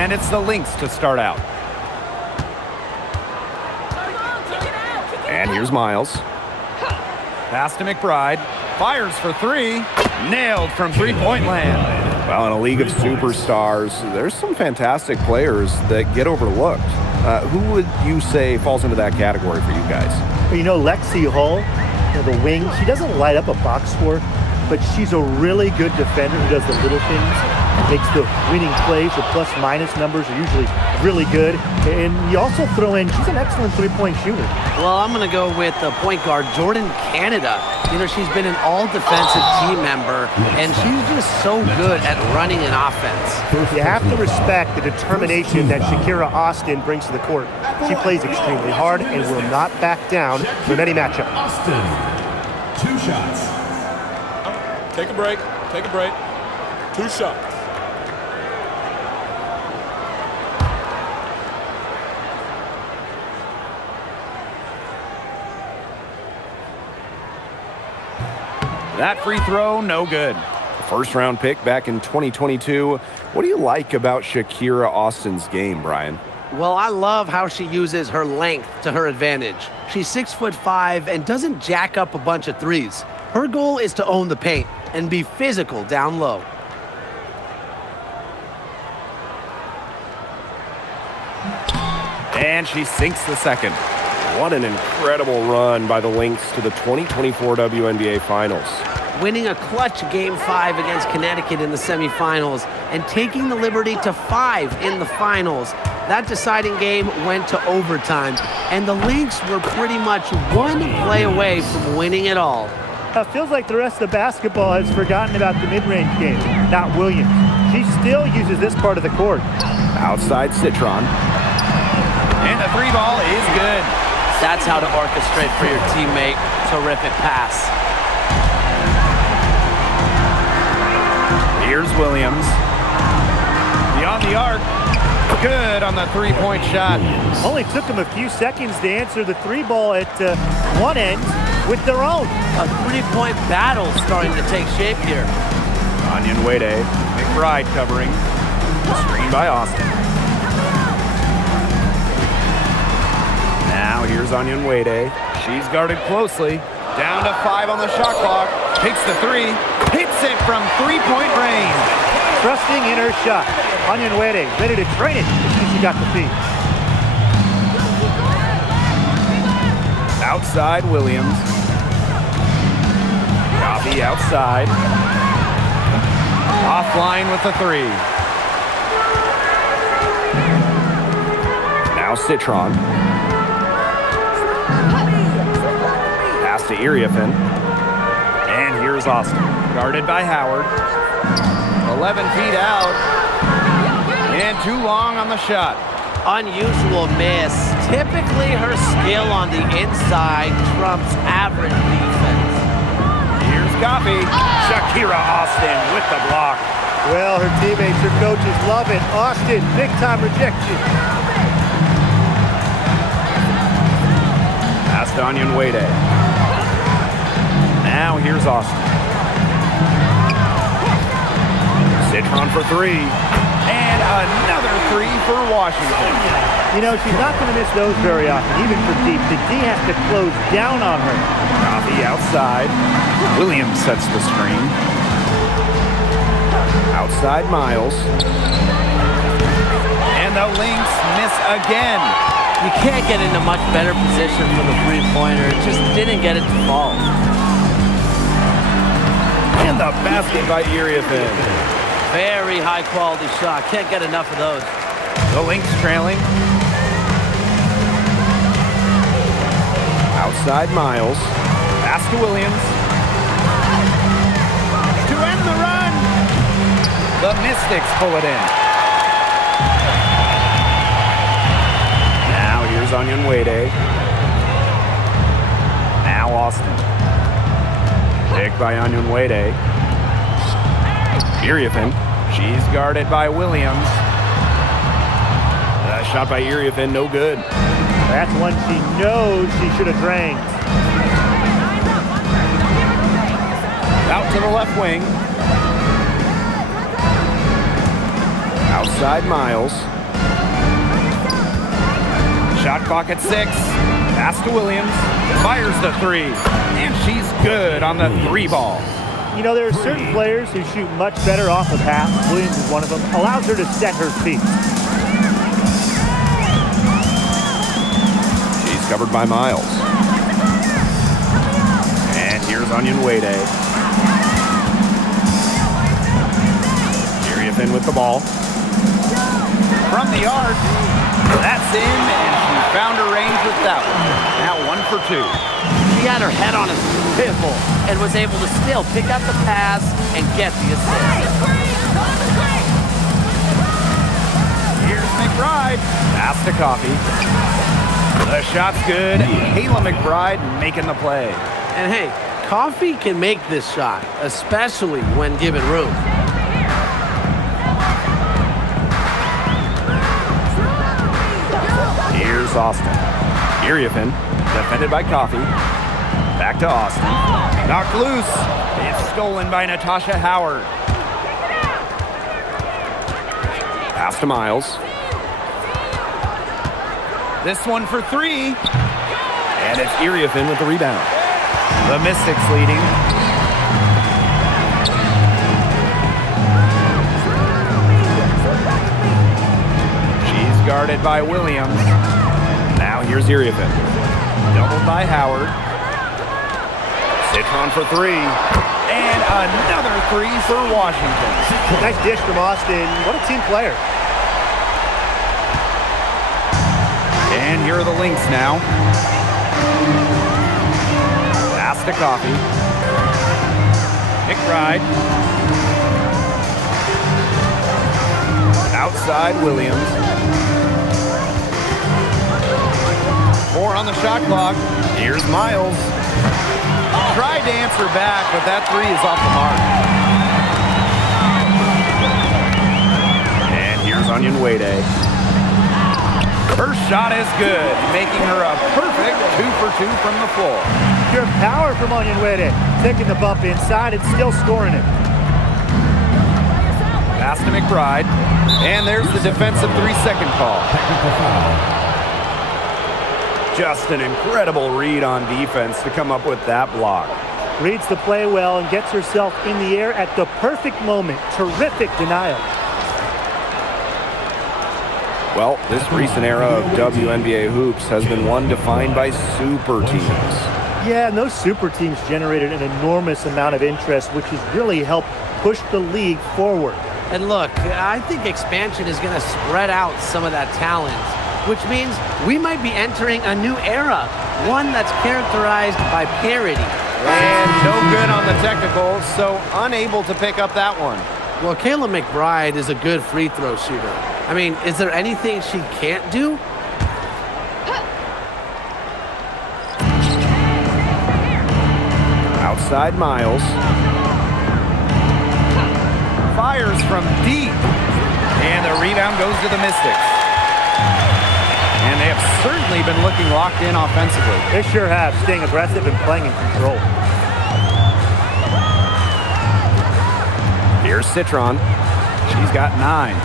And it's the Lynx to start out. And here's Miles. Pass to McBride. Fires for three. Nailed from three-point land. Well, in a league of superstars, there's some fantastic players that get overlooked. Who would you say falls into that category for you guys? Well, you know, Lexi Hull, the wing, she doesn't light up a box score, but she's a really good defender who does the little things, makes the winning plays. Her plus-minus numbers are usually really good. And you also throw in, she's an excellent three-point shooter. Well, I'm going to go with the point guard, Jordan Canada. You know, she's been an all-defensive team member, and she's just so good at running an offense. You have to respect the determination that Shakira Austin brings to the court. She plays extremely hard and will not back down from any matchup. Austin, 2 shots. Take a break. Take a break. 2 shots. That free throw, no good. First-round pick back in 2022. What do you like about Shakira Austin's game, Brian? Well, I love how she uses her length to her advantage. She's 6'5" and doesn't jack up a bunch of threes. Her goal is to own the paint and be physical down low. And she sinks the second. What an incredible run by the Lynx to the 2024 WNBA Finals. Winning a clutch Game 5 against Connecticut in the semifinals and taking the liberty to 5 in the finals. That deciding game went to overtime, and the Lynx were pretty much one play away from winning it all. It feels like the rest of basketball has forgotten about the mid-range game, not Williams. She still uses this part of the court. Outside Citron. And the three ball is good. That's how to orchestrate for your teammate. Terrific pass. Here's Williams. Beyond the arc. Good on the three-point shot. Only took them a few seconds to answer the three ball at one end with their own. A three-point battle starting to take shape here. Onion Wade. McBride covering. Screen by Austin. Now here's Onion Wade. She's guarded closely. Down to 5 on the shot clock. Takes the three. Hits it from three-point range. Trusting in her shot. Onion Wade ready to train it as soon as she got the feed. Outside Williams. Coffee outside. Offline with the three. Now Citron. Pass to Iriafen. And here's Austin. Guarded by Howard. 11 feet out. And too long on the shot. Unusual miss. Typically her skill on the inside trumps average defense. Here's Coffee. Shakira Austin with the block. Well, her teammates, her coaches love it. Austin, big-time rejection. Pass to Onion Wade. Now here's Austin. Citron for three. And another three for Washington. You know, she's not going to miss those very often, even for deep. The D has to close down on her. Coffee outside. Williams sets the screen. Outside Miles. And the Lynx miss again. You can't get into much better position for the three-pointer. It just didn't get it to fall. And the basket by Iriafen. Very high-quality shot. Can't get enough of those. The Lynx trailing. Outside Miles. Pass to Williams. To end the run. The Mystics pull it in. Now here's Onion Wade. Now Austin. Pick by Onion Wade. Iriafen. She's guarded by Williams. That shot by Iriafen, no good. That's one she knows she should have drained. Out to the left wing. Outside Miles. Shot clock at 6. Pass to Williams. Fires the 3. And she's good on the 3 ball. You know, there are certain players who shoot much better off of half. Williams is one of them. Allows her to set her feet. She's covered by Miles. And here's Onion Wade. Iriafen with the ball. From the arc. That's in, and she found her range with that one. Now 1 for 2. She had her head on a swivel and was able to still pick up the pass and get the assist. Here's McBride. Pass to Coffee. The shot's good. Kayla McBride making the play. And hey, Coffee can make this shot, especially when given room. Here's Austin. Iriafen, defended by Coffee. Back to Austin. Knocked loose. It's stolen by Natasha Howard. Pass to Miles. This one for 3. And it's Iriafen with the rebound. The Mystics leading. She's guarded by Williams. Now here's Iriafen. Doubled by Howard. Citron for 3. And another 3 for Washington. Nice dish from Austin. What a team player. And here are the Lynx now. Pass to Coffee. McBride. Outside Williams. 4 on the shot clock. Here's Miles. Tried to answer back, but that 3 is off the mark. And here's Onion Wade. Her shot is good, making her a perfect 2 for 2 from the floor. Pure power from Onion Wade. Taking the bump inside and still scoring it. Pass to McBride. And there's the defensive 3-second call. Just an incredible read on defense to come up with that block. Reads the play well and gets herself in the air at the perfect moment. Terrific denial. Well, this recent era of WNBA hoops has been one defined by super teams. Yeah, and those super teams generated an enormous amount of interest, which has really helped push the league forward. And look, I think expansion is going to spread out some of that talent, which means we might be entering a new era, one that's characterized by parity. And no good on the technical, so unable to pick up that one. Well, Kayla McBride is a good free throw shooter. I mean, is there anything she can't do? Outside Miles. Fires from deep. And the rebound goes to the Mystics. And they have certainly been looking locked in offensively. They sure have, staying aggressive and playing in control. Here's Citron. She's got 9.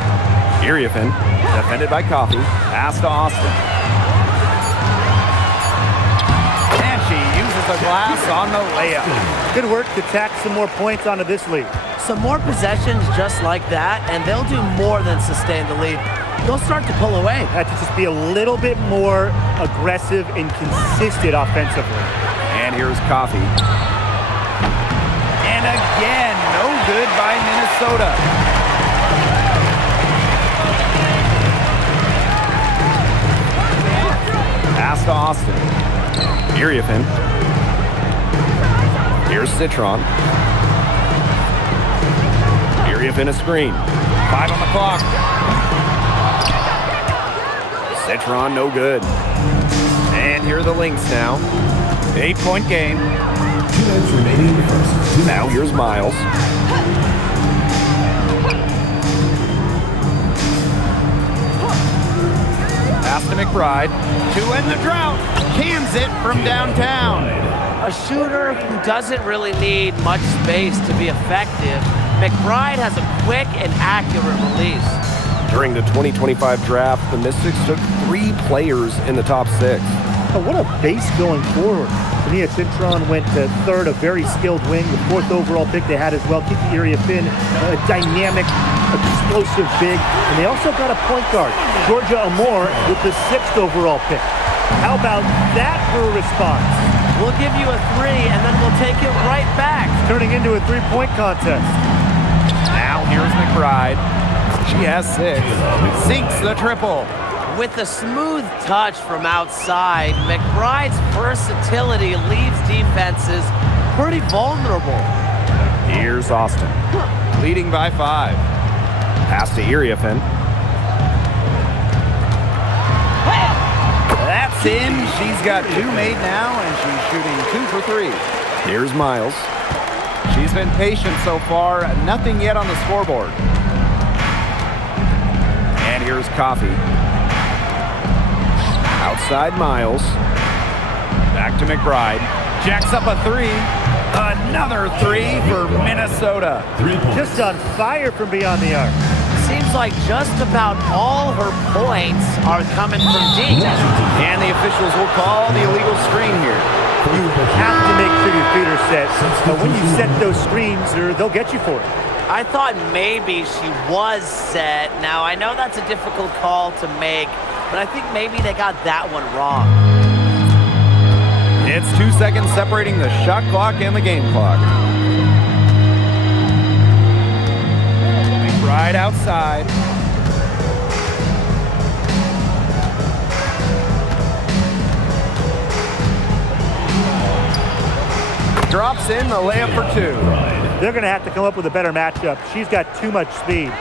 Iriafen, defended by Coffee. Pass to Austin. And she uses the glass on the layup. Good work to tack some more points onto this lead. Some more possessions just like that, and they'll do more than sustain the lead. They'll start to pull away. Have to just be a little bit more aggressive and consistent offensively. And here's Coffee. And again, no good by Minnesota. Pass to Austin. Iriafen. Here's Citron. Iriafen a screen. 5 on the clock. Citron no good. And here are the Lynx now. 8-point game. 2 minutes remaining in the first. Now here's Miles. Pass to McBride. To end the drought. Cans it from downtown. A shooter who doesn't really need much space to be effective, McBride has a quick and accurate release. During the 2025 draft, the Mystics took 3 players in the top 6. Oh, what a base going forward. Tania Cintron went to 3rd, a very skilled wing, the 4th overall pick they had as well. Kiki Iriafin, a dynamic, explosive big. And they also got a point guard, Georgia Amore, with the 6th overall pick. How about that for a response? We'll give you a 3, and then we'll take it right back. Turning into a 3-point contest. Now here's McBride. She has 6. Sinks the triple. With a smooth touch from outside, McBride's versatility leaves defenses pretty vulnerable. Here's Austin, leading by 5. Pass to Iriafin. That's in. She's got 2 made now, and she's shooting 2 for 3. Here's Miles. She's been patient so far. Nothing yet on the scoreboard. And here's Coffey. Outside Miles. Back to McBride. Jacks up a 3. Another 3 for Minnesota. 3 points. Just on fire from beyond the arc. Seems like just about all her points are coming from deep. And the officials will call the illegal screen here. You have to make sure your feet are set. But when you set those screens, they'll get you for it. I thought maybe she was set. Now, I know that's a difficult call to make, but I think maybe they got that one wrong. It's 2 seconds separating the shot clock and the game clock. McBride outside. Drops in the layup for 2. They're going to have to come up with a better matchup. She's got too much speed.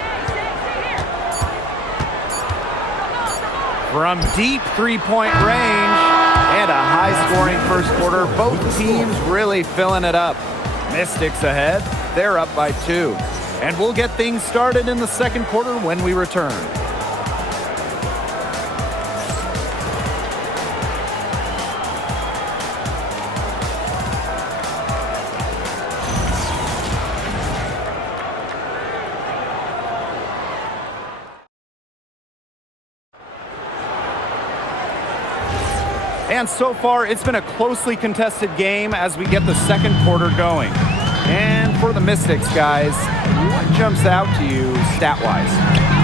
From deep 3-point range and a high-scoring first quarter. Both teams really filling it up. Mystics ahead. They're up by 2. And we'll get things started in the second quarter when we return. And so far, it's been a closely contested game as we get the second quarter going. And for the Mystics, guys, what jumps out to you stat-wise?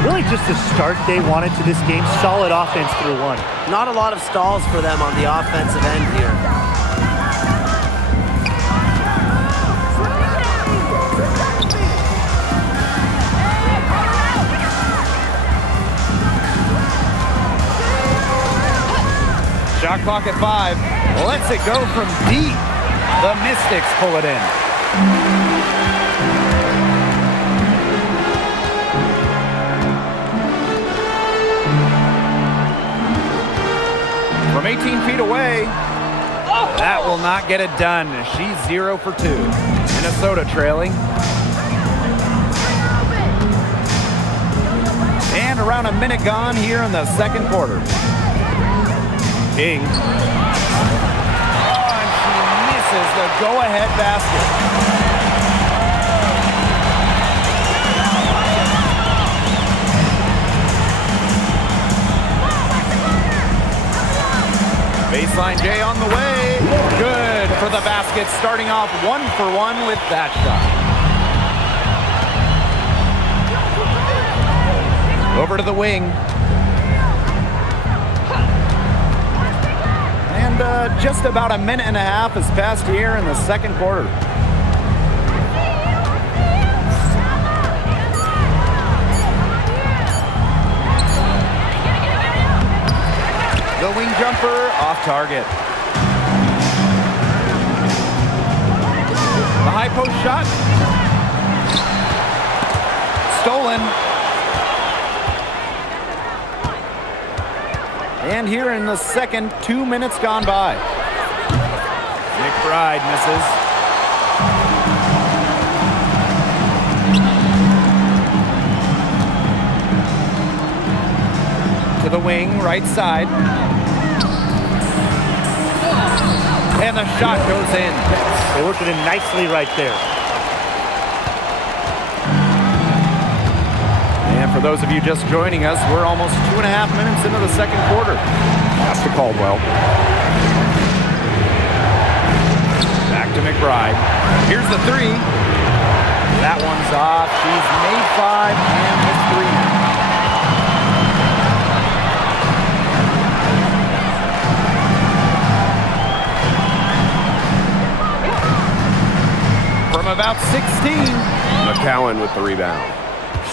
Really just the start they wanted to this game. Solid offense through 1. Not a lot of stalls for them on the offensive end here. Shot clock at 5. Lets it go from deep. The Mystics pull it in. From 18 feet away. That will not get it done. She's 0 for 2. Minnesota trailing. And around a minute gone here in the second quarter. King. Oh, and she misses the go-ahead basket. Baseline J on the way. Good for the basket, starting off 1 for 1 with that shot. Over to the wing. Just about a minute and a half has passed here in the second quarter. The wing jumper off target. The high post shot. Stolen. And here in the second, 2 minutes gone by. McBride misses. To the wing, right side. And the shot goes in. They worked it in nicely right there. And for For those of you just joining us, we're almost 2.5 minutes into the second quarter. Pass to Caldwell. Back to McBride. Here's the three. That one's off. She's made 5 and the 3. From about 16, McCowan with the rebound.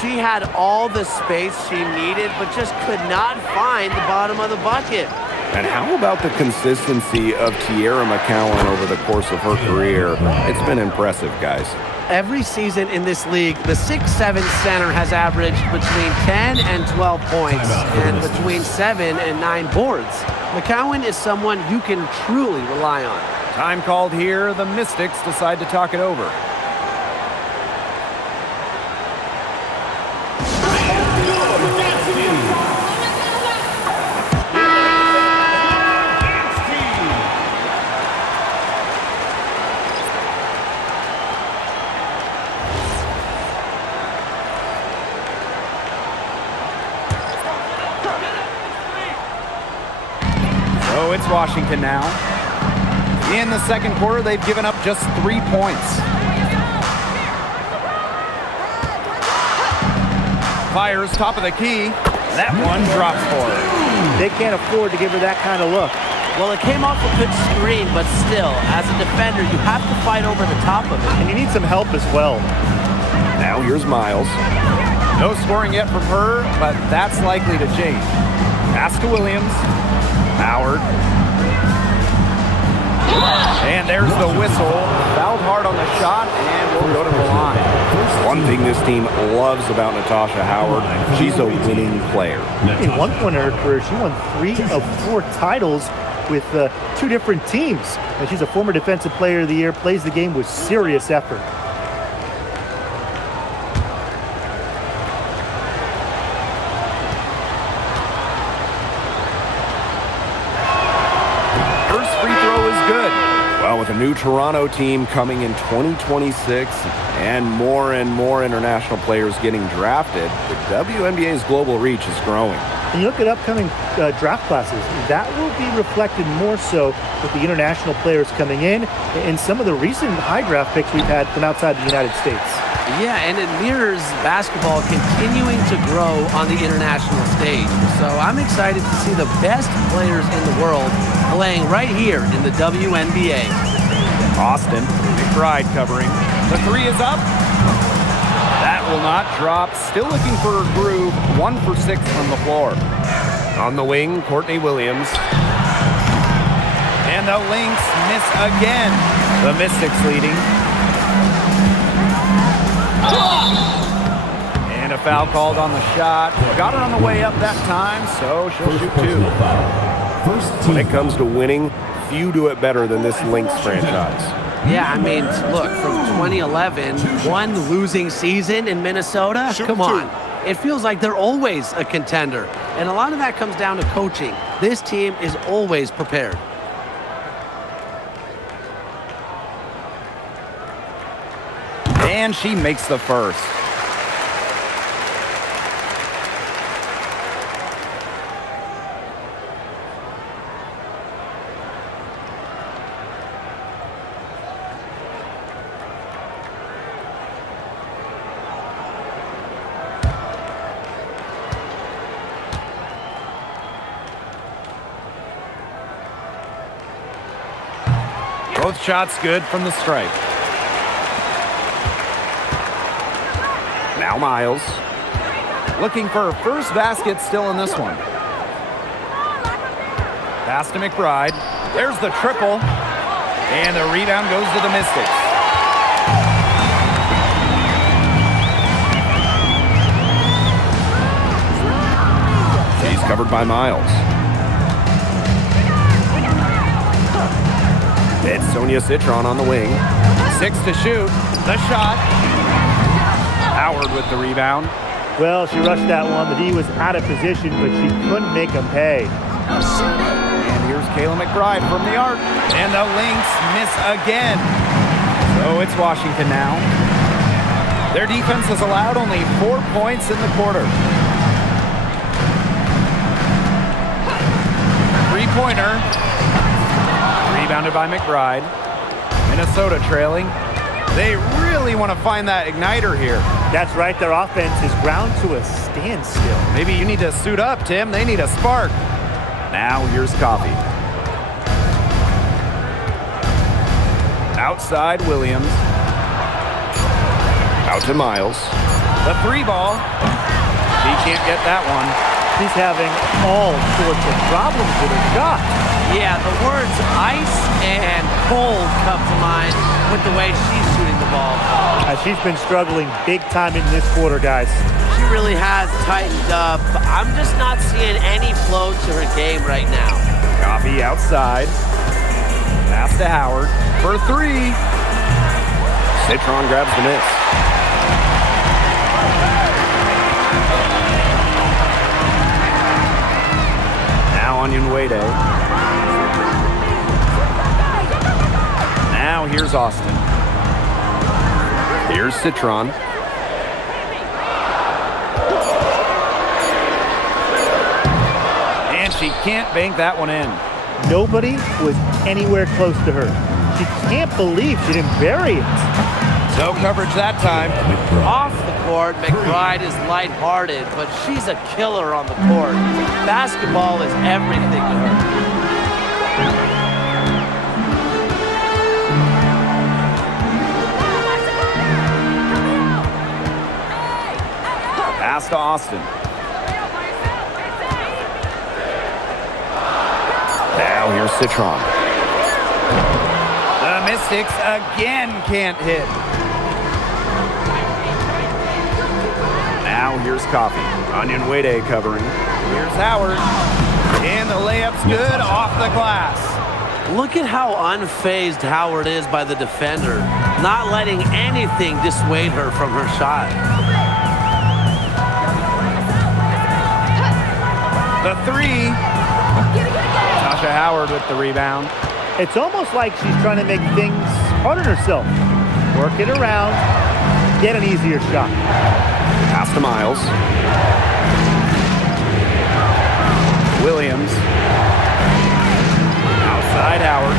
She had all the space she needed, but just could not find the bottom of the bucket. And how about the consistency of Tierra McCowan over the course of her career? It's been impressive, guys. Every season in this league, the 6'7" center has averaged between 10 and 12 points and between 7 and 9 boards. McCowan is someone you can truly rely on. Time called here. The Mystics decide to talk it over. So it's Washington now. In the second quarter, they've given up just 3 points. Fires top of the key. That one drops for her. They can't afford to give her that kind of look. Well, it came off a good screen, but still, as a defender, you have to fight over the top of it. And you need some help as well. Now here's Miles. No scoring yet from her, but that's likely to change. Pass to Williams. Howard. And there's the whistle. Fouled hard on the shot, and we'll go to the line. One thing this team loves about Natasha Howard, she's a winning player. In one point in her career, she won 3 of 4 titles with 2 different teams. And she's a former Defensive Player of the Year, plays the game with serious effort. Well, with a new Toronto team coming in 2026 and more international players getting drafted, the WNBA's global reach is growing. And you look at upcoming draft classes, that will be reflected more so with the international players coming in and some of the recent high draft picks we've had from outside the United States. Yeah, and it mirrors basketball continuing to grow on the international stage. So I'm excited to see the best players in the world playing right here in the WNBA. Austin, McBride covering. The 3 is up. That will not drop. Still looking for her groove. 1 for 6 from the floor. On the wing, Courtney Williams. And the Lynx miss again. The Mystics leading. And a foul called on the shot. Got her on the way up that time, so she'll shoot 2. When it comes to winning, few do it better than this Lynx franchise. Yeah, I mean, look, from 2011, one losing season in Minnesota, come on. It feels like they're always a contender. And a lot of that comes down to coaching. This team is always prepared. And she makes the first. Both shots good from the stripe. Now Miles. Looking for her first basket still in this one. Pass to McBride. There's the triple. And the rebound goes to the Mystics. She's covered by Miles. It's Sonia Citron on the wing. 6 to shoot. The shot. Howard with the rebound. Well, she rushed that one. The D was out of position, but she couldn't make them pay. And here's Kayla McBride from the arc. And the Lynx miss again. So it's Washington now. Their defense has allowed only 4 points in the quarter. three-pointer. Rebounded by McBride. Minnesota trailing. They really want to find that igniter here. That's right. Their offense is ground to a standstill. Maybe you need to suit up, Tim. They need a spark. Now here's Coffee. Outside Williams. Out to Miles. The three ball. He can't get that one. He's having all sorts of problems with his shot. Yeah, the words ice and cold come to mind with the way she's shooting the ball. She's been struggling big time in this quarter, guys. She really has tightened up. I'm just not seeing any flow to her game right now. Coffee outside. Pass to Howard for three. Citron grabs the miss. Now Onyenwere. Now here's Austin. Here's Citron. And she can't bank that one in. Nobody was anywhere close to her. She can't believe she didn't bury it. No coverage that time. Off the court, McBride is lighthearted, but she's a killer on the court. Basketball is everything to her. Pass to Austin. Now here's Citron. The Mystics again can't hit. Now here's Coffee. Onyenwere covering. Here's Howard. And the layup's good off the glass. Look at how unfazed Howard is by the defender, not letting anything dissuade her from her shot. The three. Tasha Howard with the rebound. It's almost like she's trying to make things hard on herself. Work it around, get an easier shot. Pass to Miles. Williams. Outside Howard.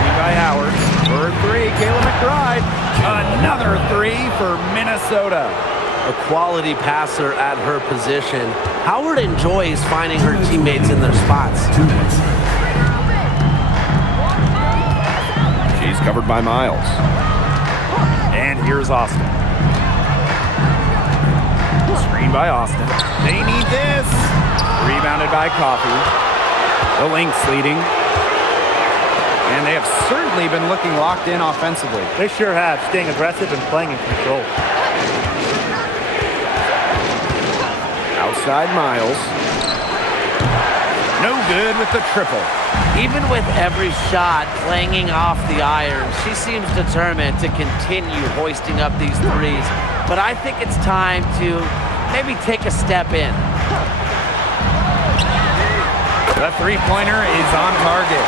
Three by Howard. For three, Kayla McBride. Another three for Minnesota. A quality passer at her position. Howard enjoys finding her teammates in their spots. 2 minutes. She's covered by Miles. And here's Austin. Screen by Austin. They need this. Rebounded by Coffee. The Lynx leading. And they have certainly been looking locked in offensively. They sure have, staying aggressive and playing in control. Outside Miles. No good with the triple. Even with every shot clanging off the iron, she seems determined to continue hoisting up these threes. But I think it's time to maybe take a step in. The three-pointer is on target.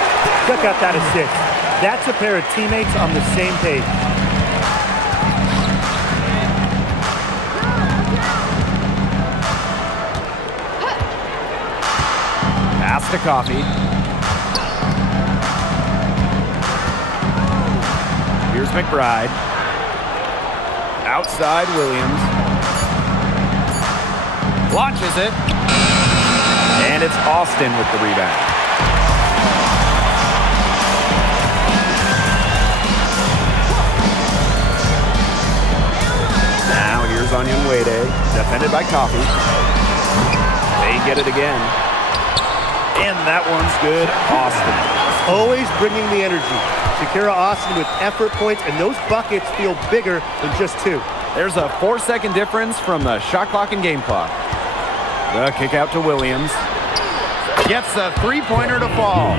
Check out that assist. That's a pair of teammates on the same page. Pass to Coffee. Here's McBride. Outside Williams. Launches it. And it's Austin with the rebound. Now here's Onyenwere. Defended by Coffee. They get it again. And that one's good. Austin. Always bringing the energy. Shakira Austin with effort points, and those buckets feel bigger than just two. There's a 4-second difference from the shot clock and game clock. The kick out to Williams. Gets the three-pointer to fall.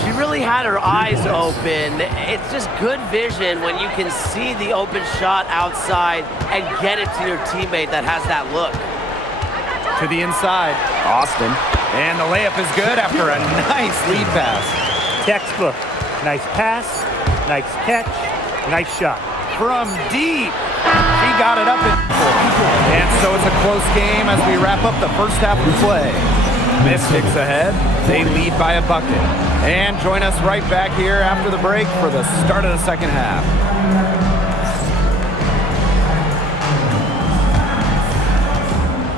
She really had her eyes open. It's just good vision when you can see the open shot outside and get it to your teammate that has that look. To the inside, Austin. And the layup is good after a nice lead pass. Textbook. Nice pass, nice catch, nice shot. From deep, she got it up in full. And so it's a close game as we wrap up the first half of play. Mystics ahead. They lead by a bucket. And join us right back here after the break for the start of the second half.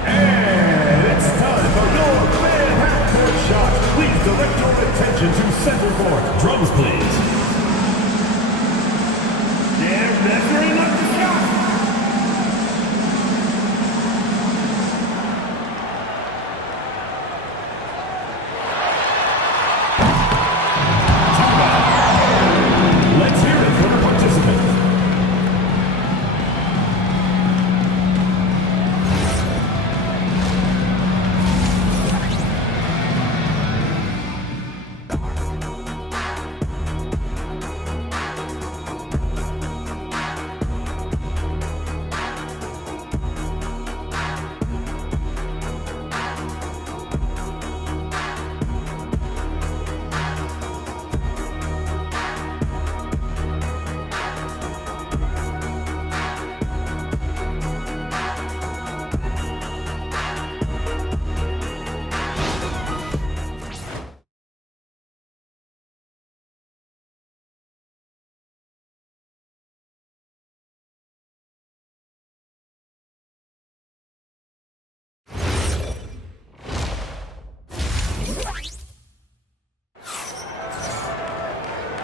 And it's time for your fan half-court shot. Please direct your attention to center court. Drums, please. They're measuring up the shot. Let's hear it for the participants.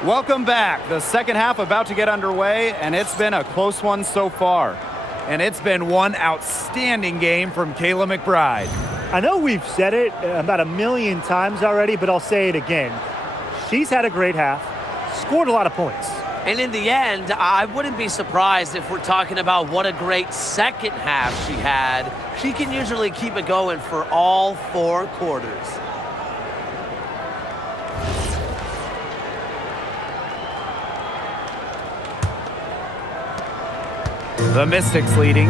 Welcome back. The second half about to get underway, and it's been a close one so far. And it's been one outstanding game from Kayla McBride. I know we've said it about a million times already, but I'll say it again. She's had a great half, scored a lot of points. And in the end, I wouldn't be surprised if we're talking about what a great second half she had. She can usually keep it going for all 4 quarters. The Mystics leading.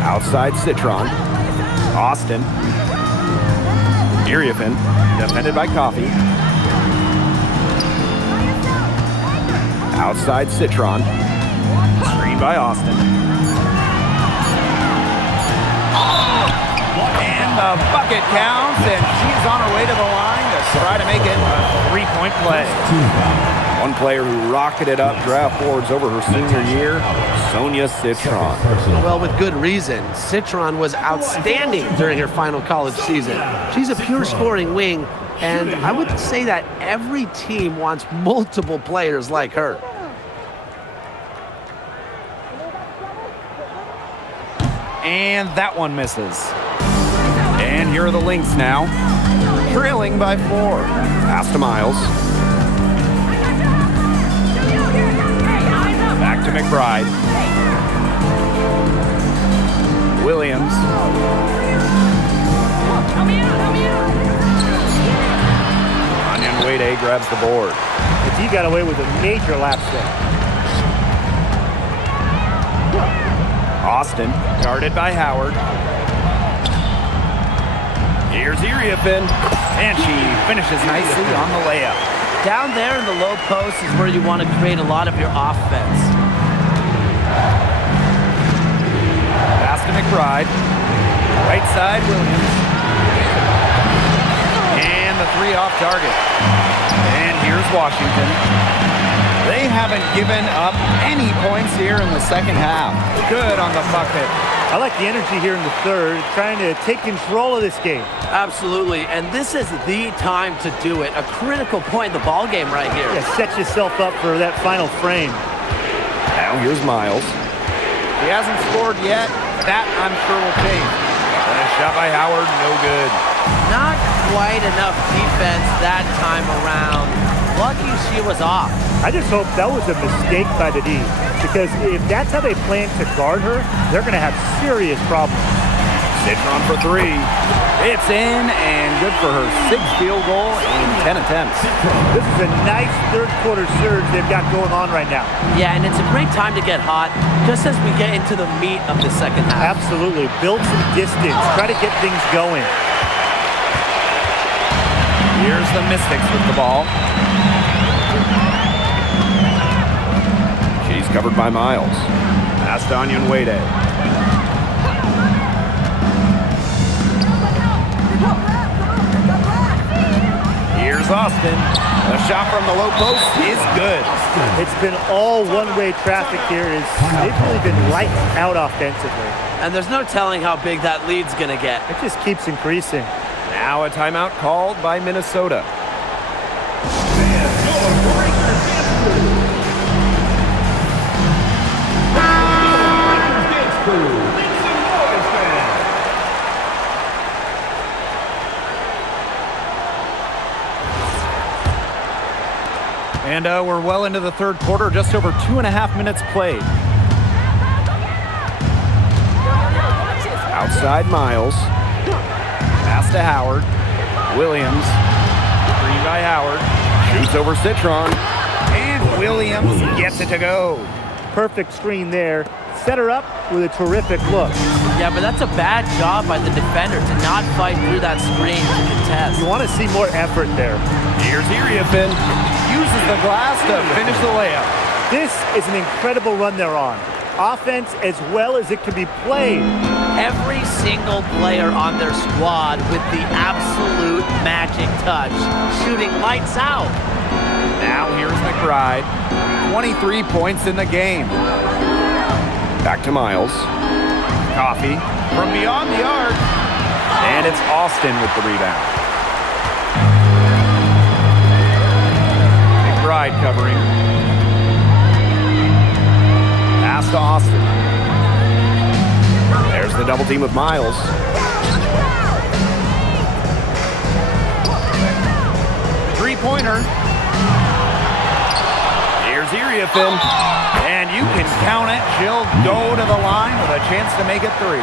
Outside Citron. Austin. Iriafin, defended by Coffee. Outside Citron. Screen by Austin. And the bucket counts, and she's on her way to the line to try to make it a 3-point play. One player who rocketed up draft boards over her senior year, Sonia Citron. Well, with good reason. Citron was outstanding during her final college season. She's a pure scoring wing, and I would say that every team wants multiple players like her. And that one misses. And here are the Lynx now, trailing by 4. Pass to Miles. Back to McBride. Williams. Anyan Wade grabs the board. The D got away with a major lapse there. Austin, guarded by Howard. Here's Iriafin, and she finishes nicely on the layup. Down there in the low post is where you want to create a lot of your offense. Pass to McBride. Right side, Williams. And the 3 off target. And here's Washington. They haven't given up any points here in the second half. Good on the bucket. I like the energy here in the third, trying to take control of this game. Absolutely, and this is the time to do it. A critical point in the ball game right here. Yeah, set yourself up for that final frame. Now here's Miles. He hasn't scored yet. That, I'm sure, will change. And a shot by Howard, no good. Not quite enough defense that time around. Lucky she was off. I just hope that was a mistake by the D, because if that's how they plan to guard her, they're going to have serious problems. Citron for 3. It's in and good for her 6th field goal in 10 attempts. This is a nice third quarter surge they've got going on right now. Yeah, and it's a great time to get hot, just as we get into the meat of the second half. Absolutely. Build some distance. Try to get things going. Here's the Mystics with the ball. She's covered by Miles. Pass to Anyan Wade. Here's Austin. The shot from the low post is good. It's been all one-way traffic here. They've really been lights out offensively. And there's no telling how big that lead's going to get. It just keeps increasing. Now a timeout called by Minnesota. And we're well into the third quarter, just over 2.5 minutes played. Outside Miles. Pass to Howard. Williams. Screen by Howard. Shoots over Citron. And Williams gets it to go. Perfect screen there. Set her up with a terrific look. Yeah, but that's a bad job by the defender to not fight through that screen to contest. You want to see more effort there. Here's Iriafin. Uses the glass to finish the layup. This is an incredible run they're on. Offense as well as it can be played. Every single player on their squad with the absolute magic touch, shooting lights out. Now here's McBride. 23 points in the game. Back to Miles. Coffee from beyond the arc. And it's Austin with the rebound. McBride covering. Pass to Austin. There's the double team with Miles. Three-pointer. Here's Iriafin. And you can count it. She'll go to the line with a chance to make it three.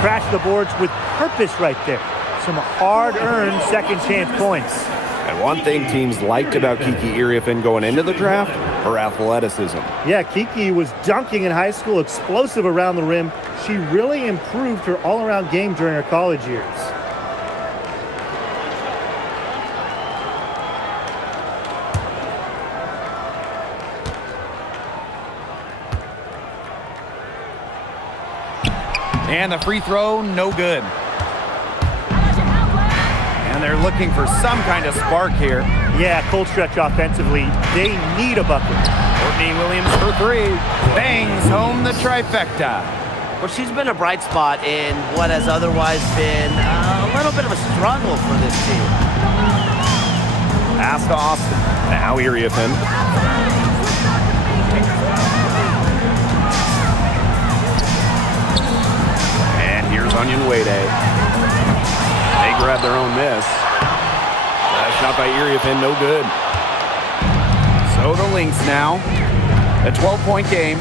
Crash the boards with purpose right there. Some hard-earned second-chance points. And one thing teams liked about Kiki Iriafin going into the draft, her athleticism. Yeah, Kiki was dunking in high school, explosive around the rim. She really improved her all-around game during her college years. And the free throw, no good. And they're looking for some kind of spark here. Yeah, cold stretch offensively. They need a bucket. Courtney Williams for three. Bangs home the trifecta. Well, she's been a bright spot in what has otherwise been a little bit of a struggle for this team. Pass to Austin. Now Iriafin. And here's Onion Wade. They grab their own miss. Shot by Iriafin, no good. So the Lynx now. A 12-point game.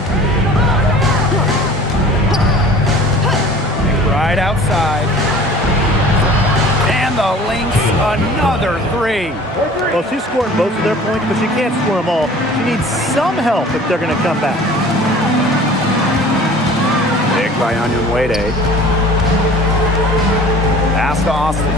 Right outside. And the Lynx, another three. Well, she's scoring most of their points, but she can't score them all. She needs some help if they're going to come back. Pick by Onion Wade. Pass to Austin.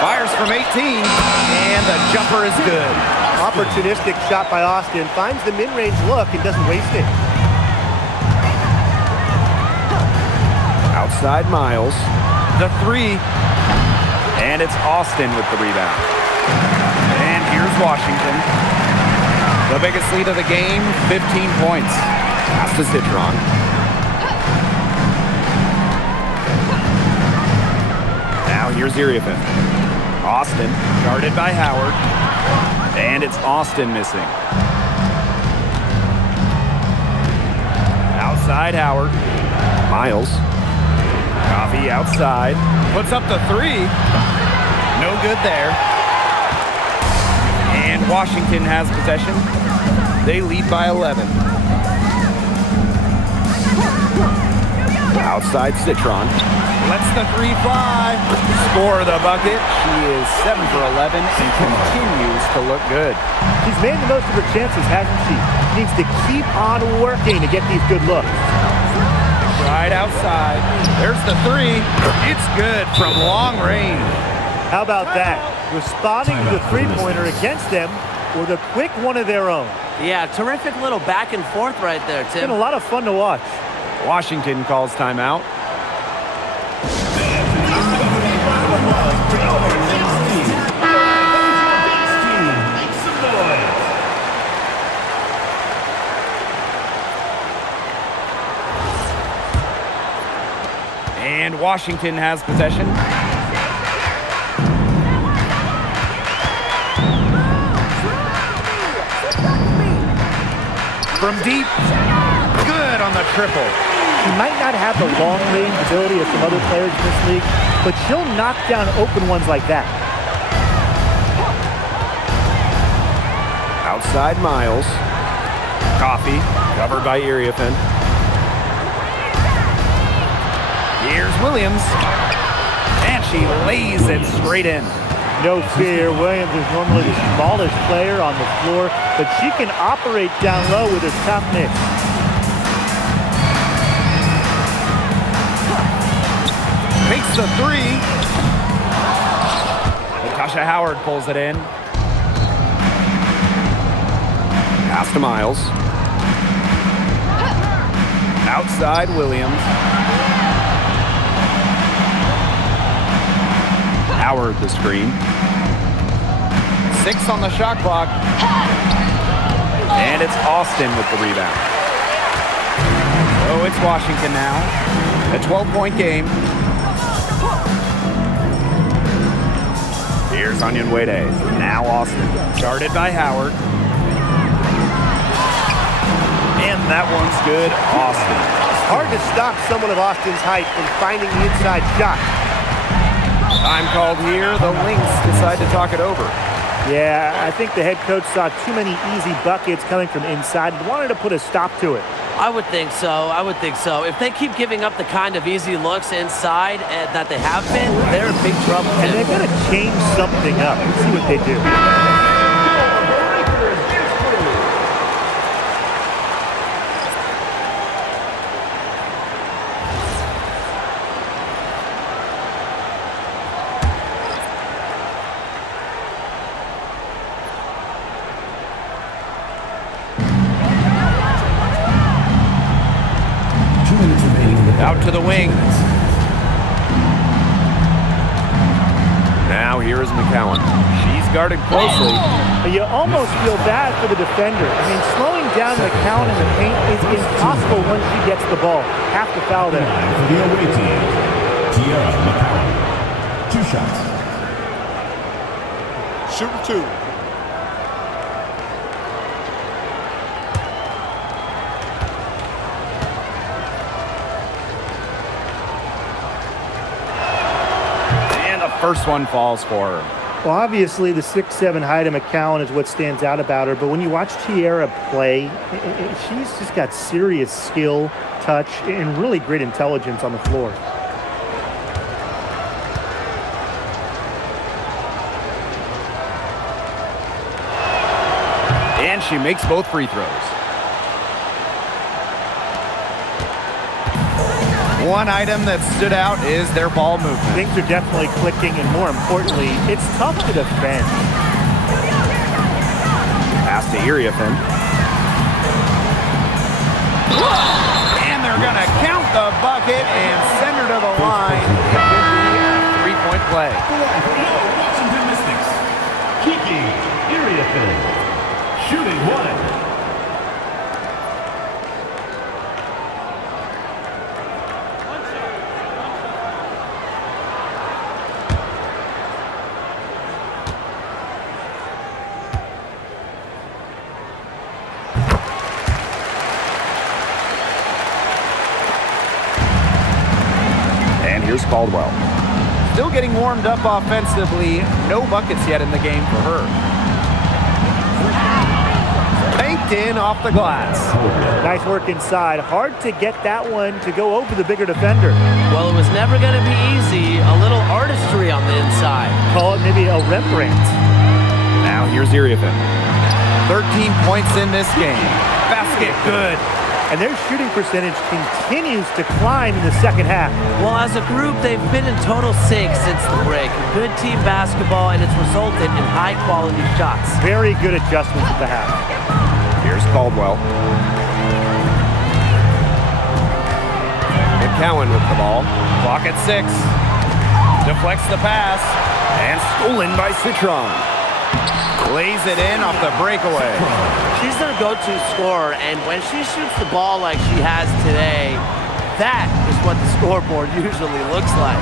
Fires from 18, and the jumper is good. Opportunistic shot by Austin. Finds the mid-range look and doesn't waste it. Outside Miles. The three. And it's Austin with the rebound. And here's Washington. The biggest lead of the game, 15 points. Pass to Citron. Now here's Iriafin. Austin, guarded by Howard. And it's Austin missing. Outside Howard. Miles. Coffee outside. Puts up the three. No good there. And Washington has possession. They lead by 11. Outside Citron. Lets the three fly. Score the bucket. She is 7 for 11 and continues to look good. She's made the most of her chances, hasn't she? She needs to keep on working to get these good looks. Right outside. There's the three. It's good from long range. How about that? Responding to the three-pointer against them, with a quick one of their own. Yeah, terrific little back and forth right there, It's Tim. been a lot of fun to watch. Washington calls timeout. And Washington has possession. From deep, good on the triple. She might not have the long-range ability of some other players in this league, but she'll knock down open ones like that. Outside Miles. Coffee, covered by Iriafen. Here's Williams. And she lays it straight in. No fear, Williams is normally the smallest player on the floor, but she can operate down low with her toughness. Makes the three. Natasha Howard pulls it in. Pass to Miles. Outside Williams. Howard the screen. 6 on the shot clock. And it's Austin with the rebound. So it's Washington now. A 12-point game. Here's Onion Wade. Now Austin. Started by Howard. And that one's good. Austin. Hard to stop someone of Austin's height from finding the inside shot. Time called here. The Lynx decide to talk it over. Yeah, I think the head coach saw too many easy buckets coming from inside and wanted to put a stop to it. I would think so. I would think so. If they keep giving up the kind of easy looks inside that they have been, they're in big trouble. And they're going to change something up. Let's see what they do. Out to the wing. Now here is McCowan. She's guarded closely. You almost feel bad for the defender. I mean, slowing down McCowan in the paint is impossible once she gets the ball. Have to foul there. For the away team, Tiara McCowan. 2 shots. Shooting 2. First one falls for her. Well, obviously, the 6'7" height of McCowan is what stands out about her. But when you watch Tiara play, she's just got serious skill, touch, and really great intelligence on the floor. And she makes both free throws. One item that stood out is their ball movement. Things are definitely clicking, and more importantly, it's tough to defend. Pass to Iriafen. And they're going to count the bucket and send her to the line. It could be a 3-point play. Washington Mystics. Kiki Iriafen. Shooting 1. Here's Caldwell. Still getting warmed up offensively. No buckets yet in the game for her. Banked in off the glass. Nice work inside. Hard to get that one to go over the bigger defender. Well, it was never going to be easy. A little artistry on the inside. Call it maybe a Rembrandt. Now here's Iriafen. 13 points in this game. Basket good. and their shooting percentage continues to climb in the second half. Well, as a group, they've been in total 6 since the break. Good team basketball, and it's resulted in high-quality shots. Very good adjustments at the half. Here's Caldwell. McCowan with the ball. Clock at 6. Deflects the pass. And stolen by Citron. Lays it in off the breakaway. She's their go-to scorer, and when she shoots the ball like she has today, that is what the scoreboard usually looks like.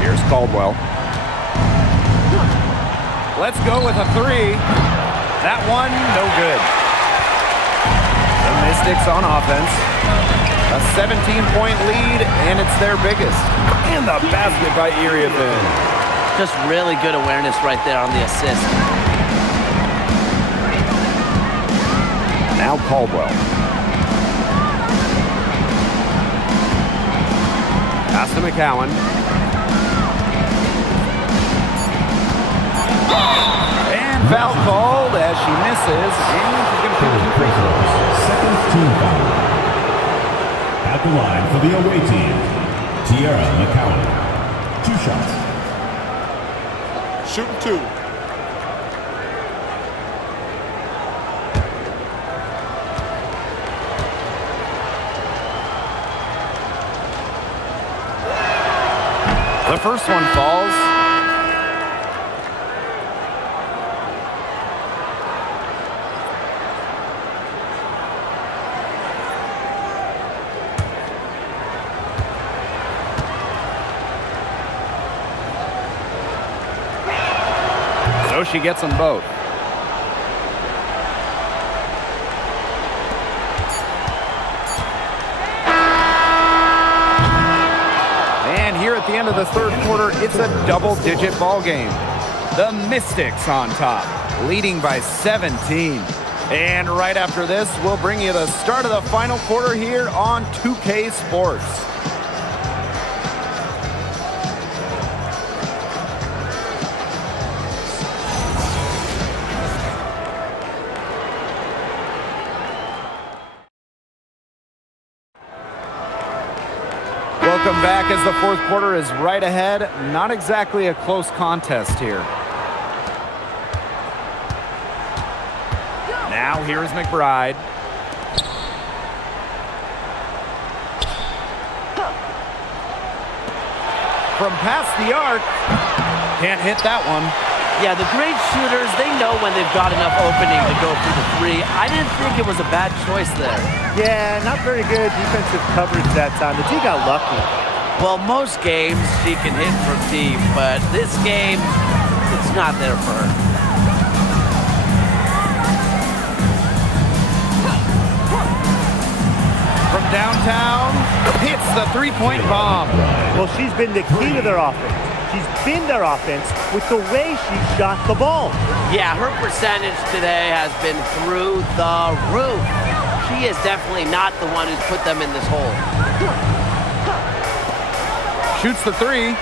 Here's Caldwell. Let's go with a 3. That one, no good. The Mystics on offense. A 17-point lead, and it's their biggest. And the basket by Iriathan. Just really good awareness right there on the assist. Now Caldwell. Pass to McCowan. And foul called as she misses. And she's going to take 2 free throws. Second team foul. At the line for the away team, Tiara McCowan. 2 shots. Shooting 2. The first one falls. So she gets them both. And here at the end of the third quarter, it's a double-digit ball game. The Mystics on top, leading by 17. And right after this, we'll bring you the start of the final quarter here on 2K Sports. Welcome back as the fourth quarter is right ahead. Not exactly a close contest here. Now here is McBride. From past the arc. Can't hit that one. Yeah, the great shooters, they know when they've got enough opening to go for the 3. I didn't think it was a bad choice there. Yeah, not very good defensive coverage that time. The T got lucky. Well, most games she can hit from deep, but this game, it's not there for her. From downtown, hits the 3-point bomb. Well, she's been the key to their offense. She's been their offense with the way she shot the ball. Yeah, her percentage today has been through the roof. She is definitely not the one who's put them in this hole. Shoots the 3.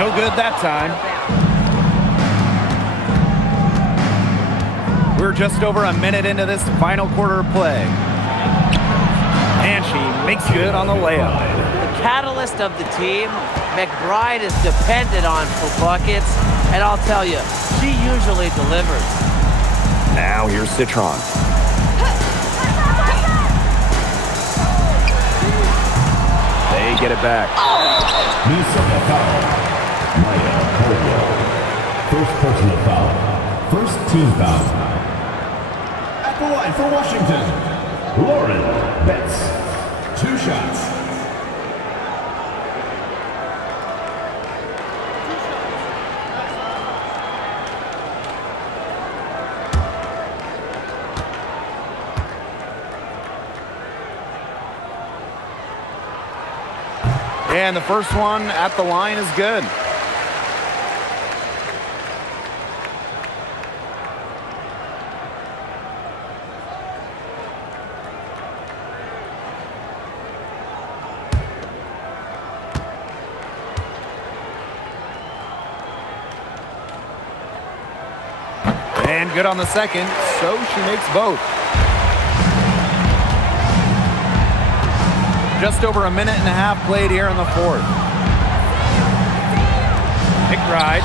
No good that time. We're just over a minute into this final quarter of play. And she makes good on the layup. The catalyst of the team, McBride is dependent on for buckets, and I'll tell you, she usually delivers. Now here's Citron. They get it back. Minnesota foul. Maya Caldwell. First personal foul. First team foul. At the line for Washington, Lauren Betts. 2 shots. And the first one at the line is good. And good on the second, so she makes both. Just over a minute and a half played here in the fourth. McBride.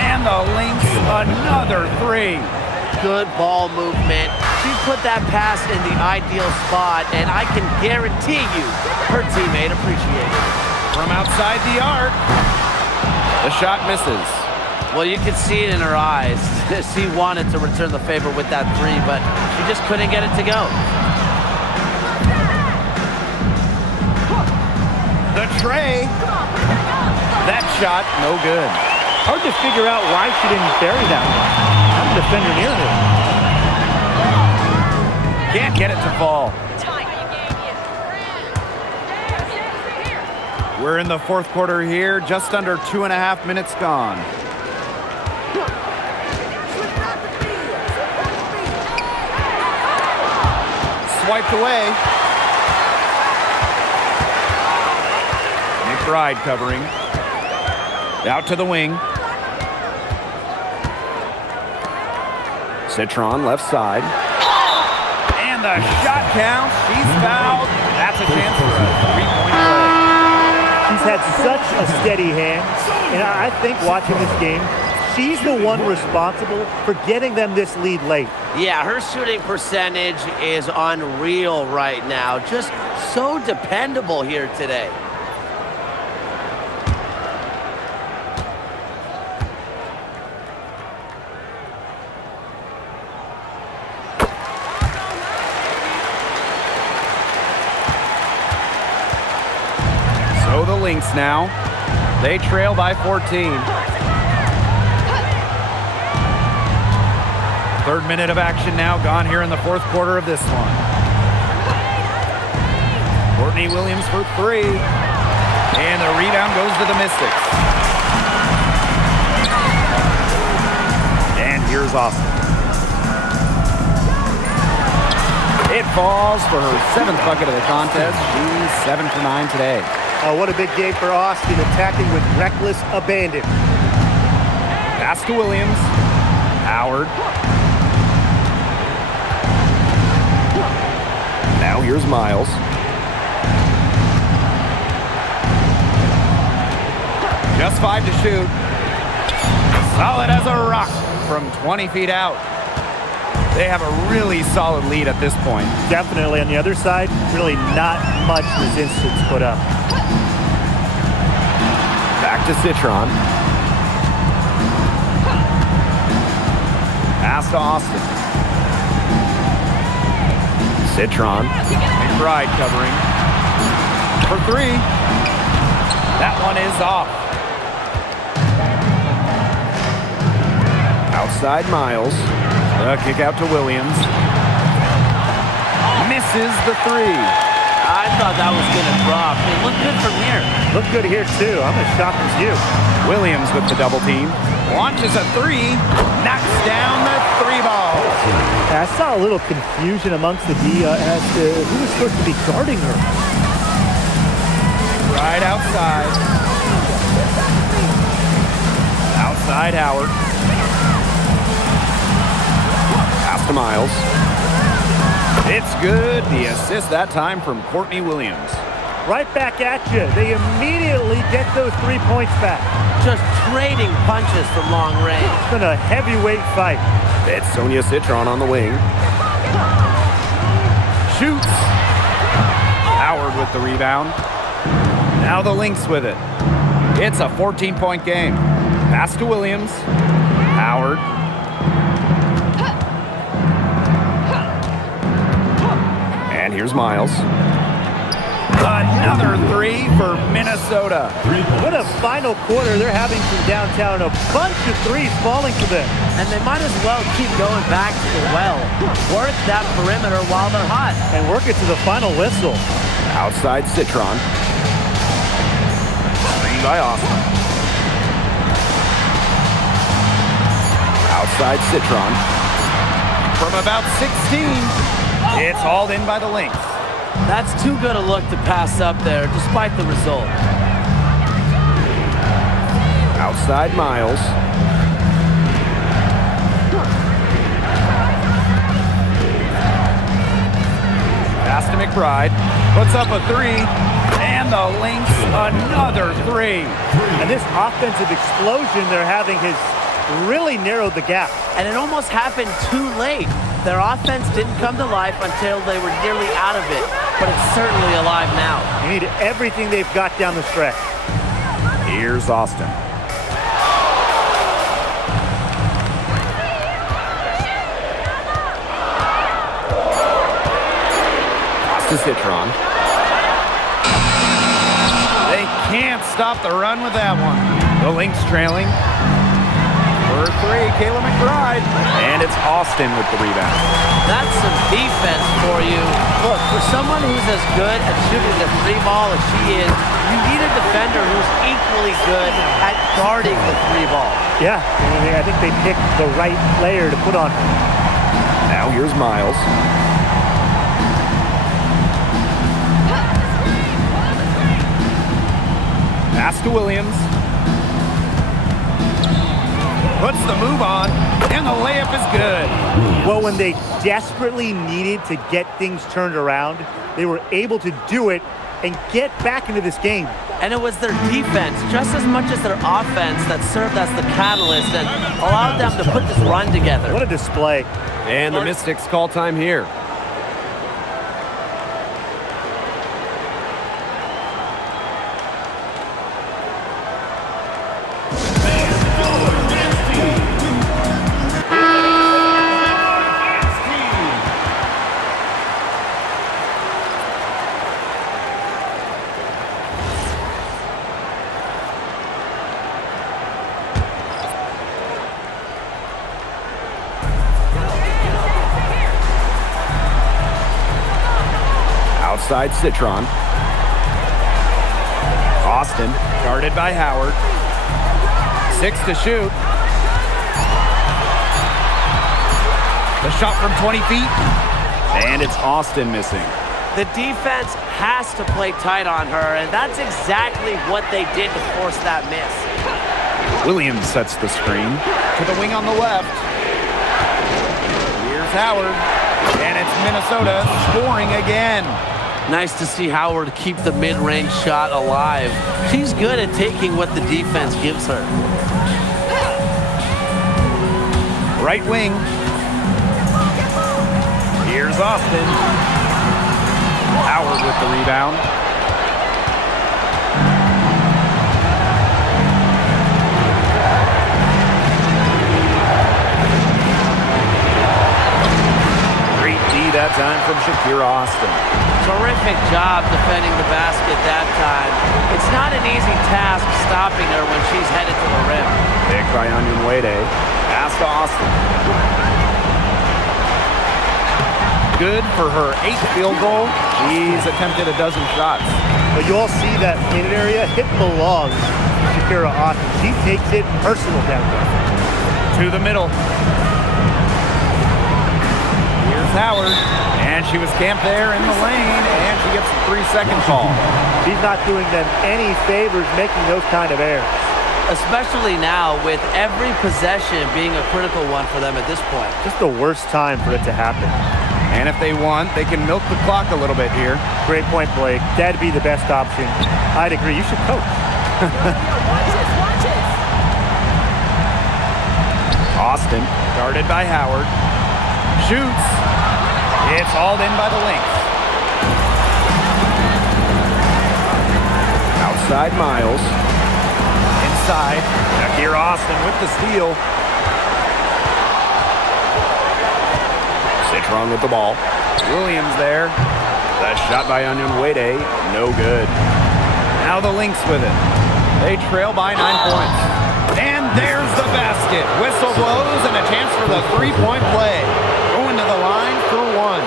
And the Lynx, another three. Good ball movement. She put that pass in the ideal spot, and I can guarantee you her teammate appreciated it. From outside the arc, the shot misses. Well, you could see it in her eyes. She wanted to return the favor with that three, but she just couldn't get it to go. The tray. That shot, no good. Hard to figure out why she didn't bury that one. I'm a defender near her. Can't get it to fall. We're in the fourth quarter here, just under 2.5 minutes gone. Swiped away. McBride covering. Out to the wing. Citron left side. And the shot counts. She's fouled. That's a chance for a three-point play. She's had such a steady hand, and I think watching this game, she's the one responsible for getting them this lead late. Yeah, her shooting percentage is unreal right now. Just so dependable here today. So the Lynx now. They trail by 14. Third minute of action now gone here in the fourth quarter of this one. Courtney Williams for three. And the rebound goes to the Mystics. And here's Austin. It falls for her 7th bucket of the contest. She's 7 for 9 today. Oh, what a big game for Austin, attacking with reckless abandon. Pass to Williams. Howard. Now here's Miles. Just 5 to shoot. Solid as a rock from 20 feet out. They have a really solid lead at this point. Definitely on the other side, really not much resistance put up. Back to Citron. Pass to Austin. Citron. McBride covering. For three. That one is off. Outside Miles. The kick out to Williams. Misses the three. I thought that was going to drop. It looked good from here. Looked good here, too. I'm as shocked as you. Williams with the double team. Launches a three. Knocks down the three ball. I saw a little confusion amongst the D as to who was supposed to be guarding her. Right outside. Outside Howard. Pass to Miles. It's good. The assist that time from Courtney Williams. Right back at you. They immediately get those 3 points back. Just trading punches from long range. It's been a heavyweight fight. It's Sonia Citron on the wing. Shoots. Howard with the rebound. Now the Lynx with it. It's a 14-point game. Pass to Williams. Howard. And here's Miles. Another three for Minnesota. What a final quarter they're having from downtown. A bunch of threes falling for them. And they might as well keep going back to the well. Work that perimeter while they're hot. And work it to the final whistle. Outside Citron. Screen by Austin. Outside Citron. From about 16. It's hauled in by the Lynx. That's too good a look to pass up there, despite the result. Outside Miles. Pass to McBride. Puts up a three. And the Lynx, another three. And this offensive explosion they're having has really narrowed the gap. And it almost happened too late. Their offense didn't come to life until they were nearly out of it. But it's certainly alive now. You need everything they've got down the stretch. Here's Austin. To Citron. They can't stop the run with that one. The Lynx trailing. For three, Kayla McBride. And it's Austin with the rebound. That's some defense for you. Look, for someone who's as good at shooting the three ball as she is, you need a defender who's equally good at guarding the three ball. Yeah, I think they picked the right player to put on her. Now here's Miles. Pass to Williams. Puts the move on, and the layup is good. Well, when they desperately needed to get things turned around, they were able to do it and get back into this game. And it was their defense, just as much as their offense, that served as the catalyst and allowed them to put this run together. What a display. And the Mystics call time here. Outside Citron. Austin, guarded by Howard. 6 to shoot. The shot from 20 feet. And it's Austin missing. The defense has to play tight on her, and that's exactly what they did to force that miss. Williams sets the screen to the wing on the left. Here's Howard. And it's Minnesota scoring again. Nice to see Howard keep the mid-range shot alive. She's good at taking what the defense gives her. Right wing. Here's Austin. Howard with the rebound. Great D that time from Shakira Austin. Terrific job defending the basket that time. It's not an easy task stopping her when she's headed to the rim. Pick by Onion Wade. Pass to Austin. Good for her 8th field goal. She's attempted a dozen shots. But you all see that painted area, it belongs to Shakira Austin. She takes it personal down there. To the middle. Here's Howard. And she was camped there in the lane, and she gets a 3-second call. She's not doing them any favors making those kind of errors. Especially now with every possession being a critical one for them at this point. Just the worst time for it to happen. And if they want, they can milk the clock a little bit here. Great point, Blake. That'd be the best option. I'd agree. You should coach. Watch it. Austin, guarded by Howard. Shoots. It's hauled in by the Lynx. Outside Miles. Inside. Shakira Austin with the steal. Citron with the ball. Williams there. The shot by Onion Wade. No good. Now the Lynx with it. They trail by 9 points. And there's the basket. Whistle blows and a chance for the three-point play. Going to the line for one.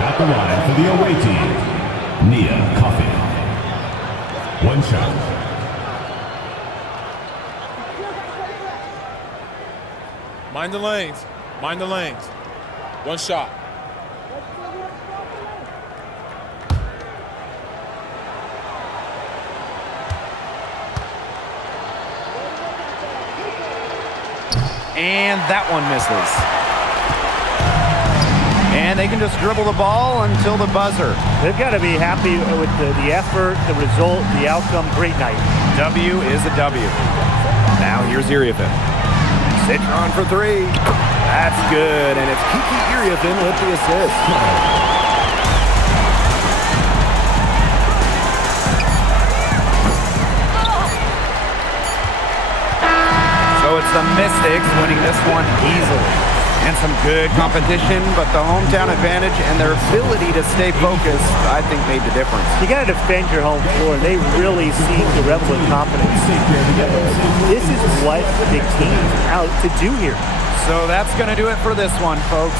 At the line for the away team, Nia Coffey. 1 shot. Mind the lanes. Mind the lanes. 1 shot. And that one misses. And and they can just dribble the ball until the buzzer. They've got to be happy with the effort, the result, the outcome. Great night. W is a W. Now here's Iriafin. Citron for three. That's good, and it's Kiki Iriafin with the assist. So it's the Mystics winning this one easily. And some good competition, but the hometown advantage and their ability to stay focused, I think, made the difference. You got to defend your home floor, and they really seem to revel in confidence. This is what they came out to do here. So that's going to do it for this one, folks.